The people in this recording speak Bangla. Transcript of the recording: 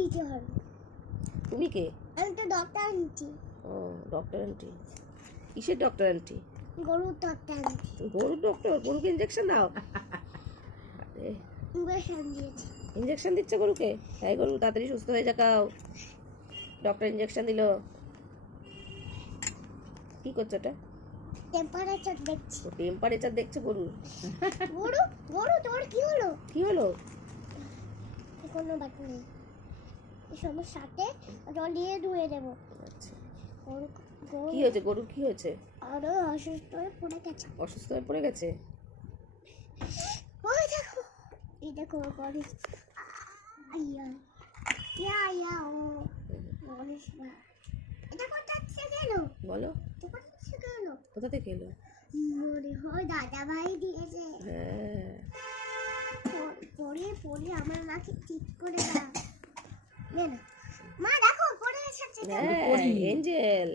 দিতে হবে। তুমি কে? আমি তো ডক্টর আনছি। ও ডক্টর আন্টি। কিসের ডক্টর আন্টি? গরুর ডক্টর আনছি। গরুর ডক্টর? গরুকে ইঞ্জেকশন দাও? আরে ইঞ্জেকশন দিয়েছি। ইঞ্জেকশন দিচ্ছে গরুকে? তাই গরু তাড়াতাড়ি সুস্থ হয়ে যাকাও। ডক্টর ইঞ্জেকশন দিল। কি করছো ওটা? টেম্পারেচার দেখছি। টেম্পারেচার দেখছো গরুর? গরু গরু তোমার কি হলো? কি হলো? কোনো ব্যাপার নেই। এই সময় সাথে জলিয়ে ধুয়ে দেবো। আচ্ছা গরু গরু কি হয়েছে গরুর? কি হয়েছে? আরো অসুস্থ হয়ে পড়ে গেছে। অসুস্থ হয়ে পড়ে গেছে? ওই দেখো, এই দেখো গরু। আইয়া ইয়া ইয়া ও বলিস না। এটা কোথা থেকে এলো? বলো এটা কোথা থেকে এলো? কোথা থেকে এলো? মনে হয় দাদা ভাই দিয়েছে। হ্যাঁ পরে পরে আমার মাকে ঠিক করে দাও। নে না মা দেখো পড়ে এসেছে। হ্যাঁ এঞ্জেল।